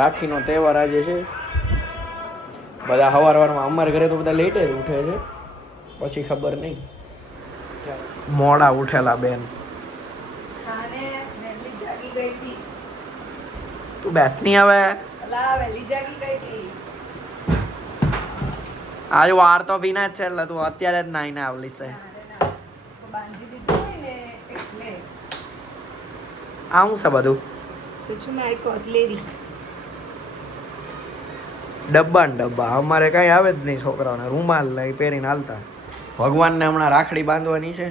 રાખીનો તહેવાર આજે છે. બધા સવારમાં અમારા ઘરે તો બધા લેટ જ ઉઠે છે, પછી ખબર નહીં મોડા ઉઠેલા બેન. તું બેસ નહીં હવે. આજે વાર તો ભીના જ છે એટલે તું અત્યારે જ નાઈને આવલી છે. આવું છે બધું ડબ્બા ને ડબ્બા. અમારે કઈ આવે જ નહીં. છોકરાઓને રૂમાલ લઈ પહેરીને હાલતા. ભગવાનને હમણાં રાખડી બાંધવાની છે.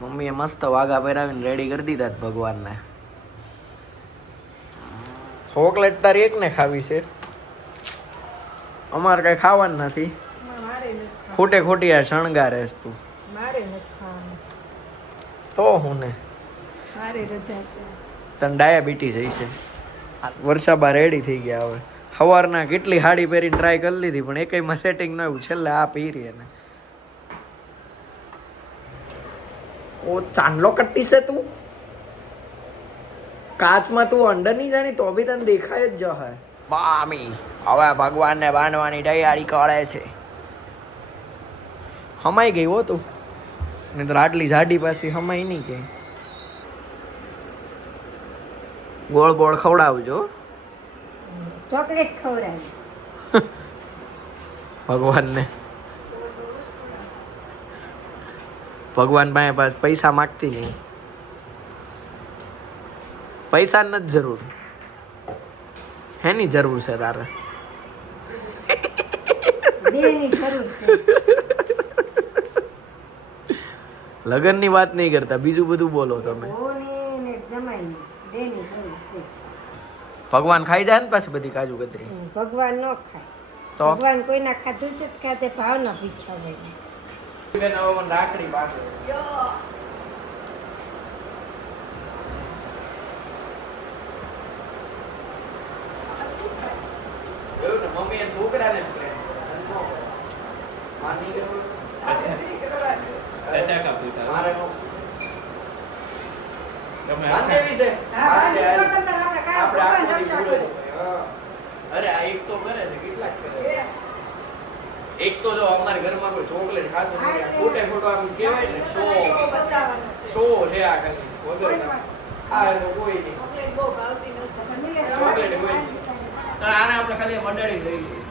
મમ્મીએ મસ્ત વાઘા પહેરાવીને રેડી કરી દીધા ભગવાનને. ચોકલેટ તારી એક ને ખાવી છે, અમારે કઈ ખાવાનું નથી. ખોટે ખોટી આ શણગારે તું તો હું ને તને ડાયાબિટીસ થઈ છે. વર્ષાબા રેડી થઈ ગયા. હવે સવારના કેટલી સાડી પહેરીને ટ્રાય કરી લીધી પણ એકમાં સેટિંગ ન આવ્યું. છેલ્લે આ પહેરી એને ઓ ચાંદલો કટ્ટી છે તું. કાચમાં તું અંડર નહીં જાણી તો બી તને દેખાય જ જશે. મામી હવે ભગવાનને બાંધવાની તૈયારી કરે છે. હમાઈ ગઈ હો તું, નહીં તો આટલી જાડી પાછી હમાઈ નહીં ગઈ. ગોળ ગોળ ખવડાવજો. ચોકલેટ ખવડાવીશ ભગવાનને. ભગવાન પાસે પૈસા માગતી નહીં. પૈસા નથી જરૂર. હેની જરૂર છે તારે? બેની જરૂર છે. લગનની વાત નહીં કરતા, બીજું બધું બોલો તમે. ભગવાન ખાઈ જાય ને પાછી બધી કાજુ કતરી? ભગવાન નો ખાય તો ભગવાન કોઈના ખાધું છે ખાતે ભાવ ના પીછા હોય. રાખડી બાંધે મમ્મી એ છોકરાને અરે આ એક તો કરે છે, કેટલાક કરે. એક તો જો અમારા ઘરમાં કોઈ ચોકલેટ ખાતું નથી. ખોટે ખોટો આમ કહેવાય ને શો છે આ કઈ વગર આ તો કોઈ નહીં. ચોકલેટ કોઈ નહીં. તો આને આપણે ખાલી મંડળી થઈ ગઈ.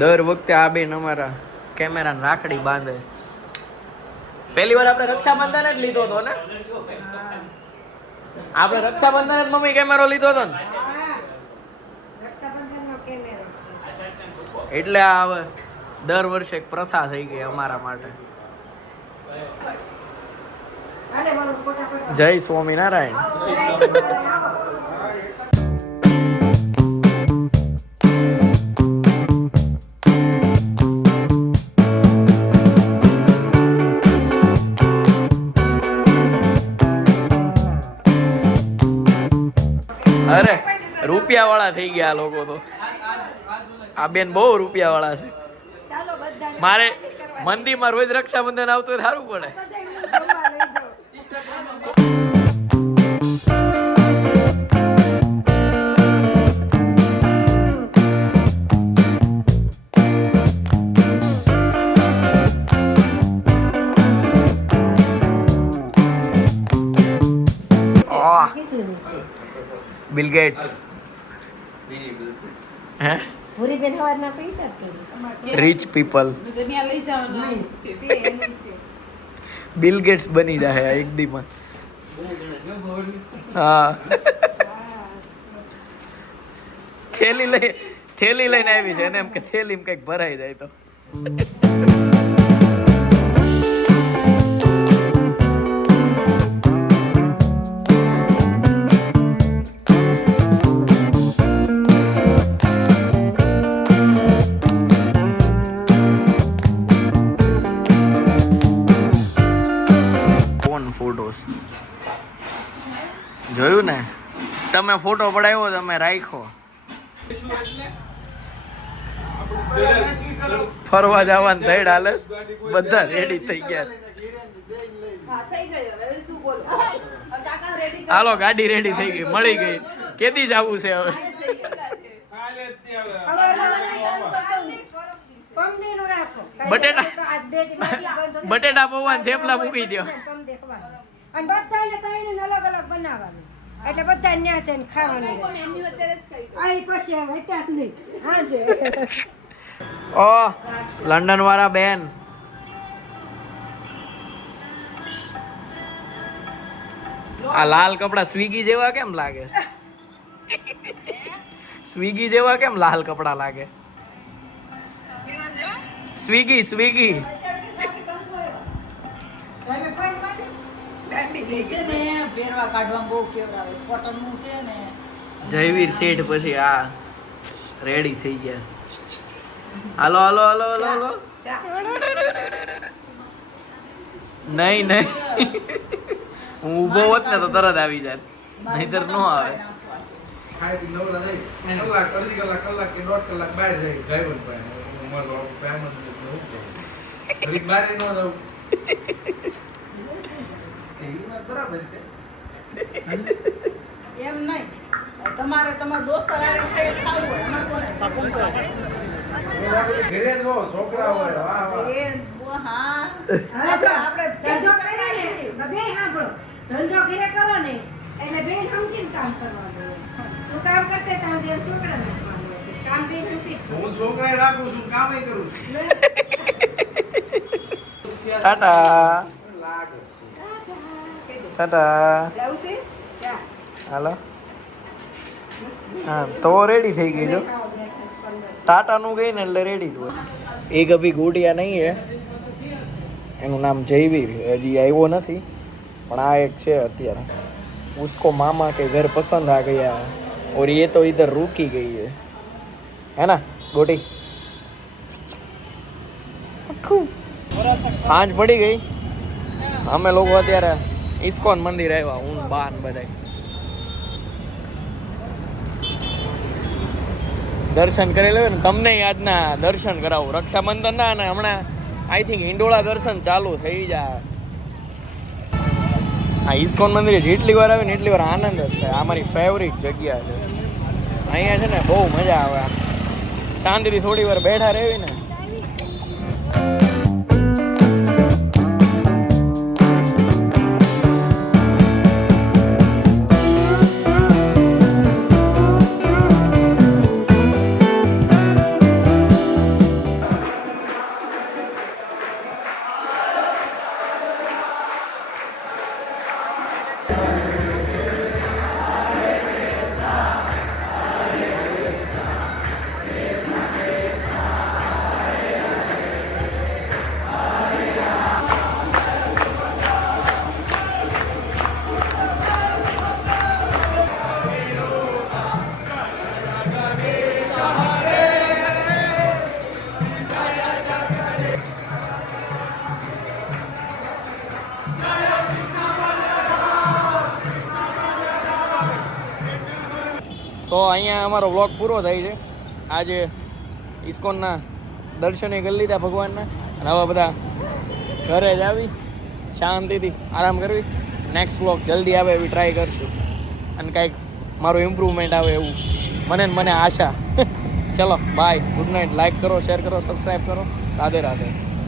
દર વખતે આ બેન અમારા કેમેરાને રાખડી બાંધે. પહેલી વાર આપણે રક્ષાબંધન જ લીધો હતો ને. આપણે રક્ષાબંધન જ મમ્મી કેમેરો લીધો હતો ને. એટલે આ હવે દર વર્ષે એક પ્રથા થઈ ગઈ અમારા માટે. જય સ્વામિનારાયણ. અરે રૂપિયા વાળા થઈ ગયા લોકો તો. આ બેન બહુ રૂપિયા વાળા છે. મારે મંદિરમાં રોજ રક્ષાબંધન આવતું હોય સારું પડે. બિલ ગેટ્સ હે પૂરી બેન હવારના પૈસા કરી રીચ પીપલ દુનિયા લઈ જવાનું બિલ ગેટ્સ બની જાય એક દીમાં. હા થેલી લઈને આવી છે એને એમ કે થેલીમાં કંઈક ભરાઈ જાય તો. જોયું ને તમે ફોટો પડાવ્યો તમે રાખ્યો. ફરવા જવાનું ધૈડ હાલે બધા રેડી થઈ ગયા હાલો ગાડી રેડી થઈ ગઈ મળી ગઈ કેદી જવું છે હવે બટેટા પૌવા થેપલા મૂકી દો અને બધાને કઈને અલગ અલગ બનાવવાનું એટલે બધા ન્યા છે ને ખાવાનું આ પછી હવે ત્યાં નહીં હા છે ઓ લંડન વાળા બેન આ લાલ કપડા સ્વિગી જેવા કેમ લાગે સ્વિગી જેવા કેમ લાલ કપડા લાગે સ્વિગી સ્વિગી જયવીર શેઠ પછી આ રેડી થઈ ગયા હાલો હાલો હાલો હાલો હાલો નહીં નહીં હું ઊભો હોત ને તો તરત આવી જાય નહીતર નો આવે એમ નહીં તમારે તમારા દોસ્ત ખાવું હોય ઘરે જ હો, છોકરા હોય વાહ વાહ ધંધો કરે ને બે સાંભળો ધંધો ઘરે કરો ને એટલે બે સમજીને કામ કરવાનું તું કામ કરતે ત્યાં બે છોકરા નાખવાનું કામ બે નથી હું છોકરાએ રાખું છું કામય કરું છું ટાટા લાગે ટાટા જવું છે જા હાલો હા તો રેડી થઈ ગઈ જો टाटा નું ગઈ ને એટલે રેડી થયું એક અભી ગુડિયા નહીં હે એનું નામ જયવીર હજી આવ્યો નથી પણ આ એક છે અત્યારે उसको मामा के घर पसंद आ गया और ये तो इधर रुकी गई है ना गोटी સાંજ પડી ગઈ અમે લોકો અત્યારે ઇસ્કોન મંદિર આવ્યા હું બાન બધાય દર્શન કરી લેવે ને તમને આજના દર્શન કરાવું રક્ષાબંધનના અને હમણાં આઈ થિંક હિંડોળા દર્શન ચાલુ થઈ જાય આ ઇસ્કોન મંદિરે જેટલી વાર આવે ને એટલી વાર આનંદ જ થાય આ મારી ફેવરિટ જગ્યા છે અહીંયા છે ને બહુ મજા આવે આમ શાંતિથી થોડી વાર બેઠા રહેવી ને તો અહીંયા અમારો વ્લોગ પૂરો થાય છે આજે ઇસ્કોનના દર્શને કરી લીધા ભગવાનના અને હવે બધા ઘરે જ આવી શાંતિથી આરામ કરવી નેક્સ્ટ વ્લોગ જલ્દી આવે એવી ટ્રાય કરશું અને કંઈક મારું ઇમ્પ્રુવમેન્ટ આવે એવું મને આશા ચલો બાય ગુડ નાઇટ લાઈક કરો શેર કરો સબસ્ક્રાઈબ કરો રાધે રાધે